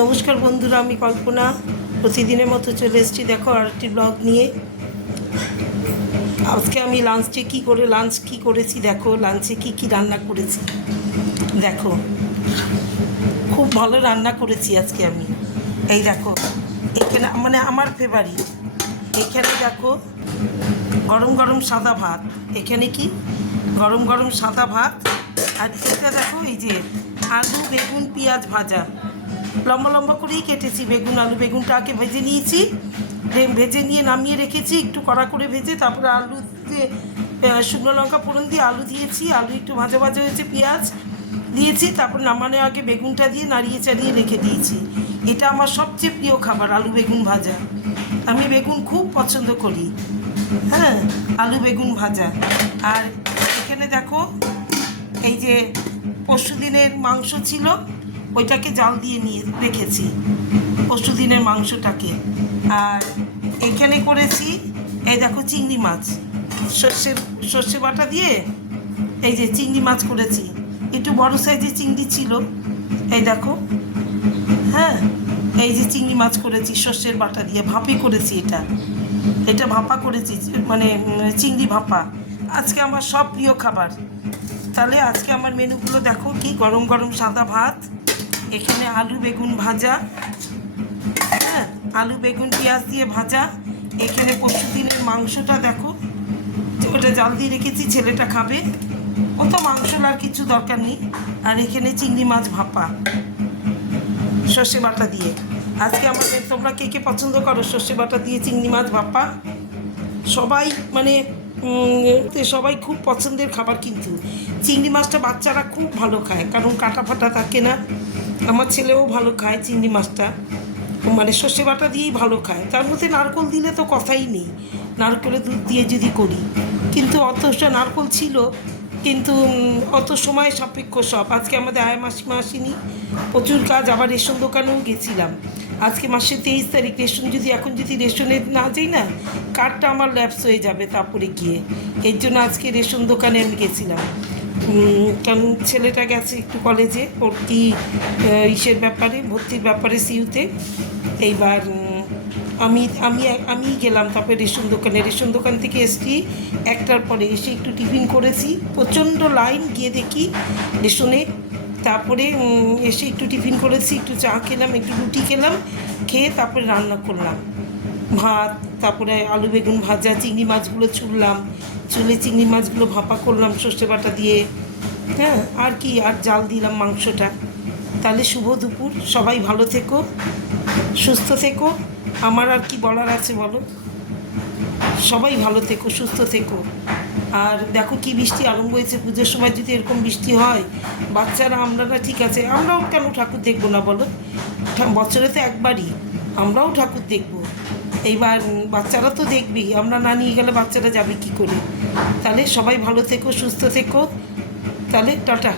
নমস্কার বন্ধুরা, আমি কল্পনা প্রতিদিনের মতো চলে এসেছি দেখো আরেকটি ব্লগ নিয়ে। আজকে আমি লাঞ্চ কী করেছি দেখো, লাঞ্চে কি রান্না করেছি দেখো। খুব ভালো রান্না করেছি আজকে আমি। এই দেখো এখানে মানে আমার ফেভারিট, এখানে দেখো গরম গরম সাদা ভাত, এখানে কি গরম গরম সাদা ভাত। আর এটা দেখো এই যে আলু বেগুন পেঁয়াজ ভাজা, লম্বা লম্বা করেই কেটেছি বেগুন আলু। বেগুনটা আগে ভেজে নিয়েছি, ভেজে নিয়ে নামিয়ে রেখেছি একটু কড়া করে ভেজে, তারপরে আলু দিয়ে শুকনো লঙ্কা ফোড়ন দিয়ে আলু দিয়েছি, আলু একটু ভাজা ভাজা হয়েছে, পেঁয়াজ দিয়েছি, তারপর নামানোর আগে বেগুনটা দিয়ে নাড়িয়ে চাড়িয়ে রেখে দিয়েছি। এটা আমার সবচেয়ে প্রিয় খাবার, আলু বেগুন ভাজা। আমি বেগুন খুব পছন্দ করি, হ্যাঁ, আলু বেগুন ভাজা। আর এখানে দেখো এই যে পরশু দিনের মাংস ছিল, ওইটাকে জাল দিয়ে নিয়ে রেখেছি, পরশু দিনের মাংসটাকে। আর এখানে করেছি এই দেখো চিংড়ি মাছ, সর্ষে বাটা দিয়ে এই যে চিংড়ি মাছ করেছি। একটু বড় সাইজের চিংড়ি ছিল, এই দেখো, হ্যাঁ, এই যে চিংড়ি মাছ করেছি সর্ষের বাটা দিয়ে, ভাপি করেছি। এটা ভাপা করেছি, মানে চিংড়ি ভাপা। আজকে আমার সব প্রিয় খাবার। তাহলে আজকে আমার মেনুগুলো দেখো, কি গরম গরম সাদা ভাত, এখানে আলু বেগুন ভাজা, হ্যাঁ, আলু বেগুন পেঁয়াজ দিয়ে ভাজা। এখানে পরশু দিনের মাংসটা দেখো, ওটা জাল দিয়ে রেখেছি, ছেলেটা খাবে, ও তো মাংস আর কিছু দরকার নেই। আর এখানে চিংড়ি মাছ ভাপা সর্ষে বাটা দিয়ে। আজকে আমাদের, তোমরা কে কে পছন্দ করো সর্ষে বাটা দিয়ে চিংড়ি মাছ ভাপা? সবাই মানে সবাই খুব পছন্দের খাবার। কিন্তু চিংড়ি মাছটা বাচ্চারা খুব ভালো খায়, কারণ কাটা ফাটা থাকে না। আমার ছেলেও ভালো খায় চিংড়ি মাছটা, মানে সর্ষে বাটা দিয়েই ভালো খায়। তার মধ্যে নারকেল দিলে তো কথাই নেই, নারকেলের দুধ দিয়ে যদি করি। কিন্তু অতটা নারকেল ছিল, কিন্তু অত সময় সাপেক্ষ সব। আজকে আমাদের আয় মাসিমা আসেনি, প্রচুর কাজ, আবার রেশন দোকানেও গেছিলাম। আজকে মাসের 23 তারিখ, এখন যদি রেশনে না যাই না, কার্ডটা আমার ল্যাপস হয়ে যাবে তারপরে গিয়ে। এর জন্য আজকে রেশন দোকানে আমি গেছিলাম, কারণ ছেলেটা গেছে একটু কলেজে, ওর কি ইসের ব্যাপারে, ভর্তির ব্যাপারে, সিইউতে। এইবার আমি গেলাম তারপরে রেশন দোকান থেকে এসছি 1টার পরে, এসে একটু টিফিন করেছি, প্রচণ্ড লাইন, গিয়ে দেখি রেশনে। তারপরে এসে একটু টিফিন করেছি, একটু চা খেলাম, একটু রুটি খেলাম, খেয়ে তারপরে রান্না করলাম ভাত, তারপরে আলু বেগুন ভাজা, চিংড়ি মাছগুলো চুলে চিংড়ি মাছগুলো ভাপা করলাম সর্ষে বাটা দিয়ে, হ্যাঁ, আর কি, আর জাল দিলাম মাংসটা। তাহলে শুভ দুপুর, সবাই ভালো থেকো, সুস্থ থেকো। আমার আর কি বলার আছে বলো, সবাই ভালো থেকো, সুস্থ থেকো। আর দেখো কি বৃষ্টি আরম্ভ হয়েছে, পুজোর সময় যদি এরকম বৃষ্টি হয়, বাচ্চারা, আমরা না, ঠিক আছে, আমরাও কেন ঠাকুর দেখবো না বলো? বছরে তো একবারই আমরাও ঠাকুর দেখব। এইবার বাচ্চারা তো দেখবেই, আমরা না নিয়ে গেলে বাচ্চারা যাবে কি করে? তাহলে সবাই ভালো থেকো, সুস্থ থেকো, তাহলে টাটা।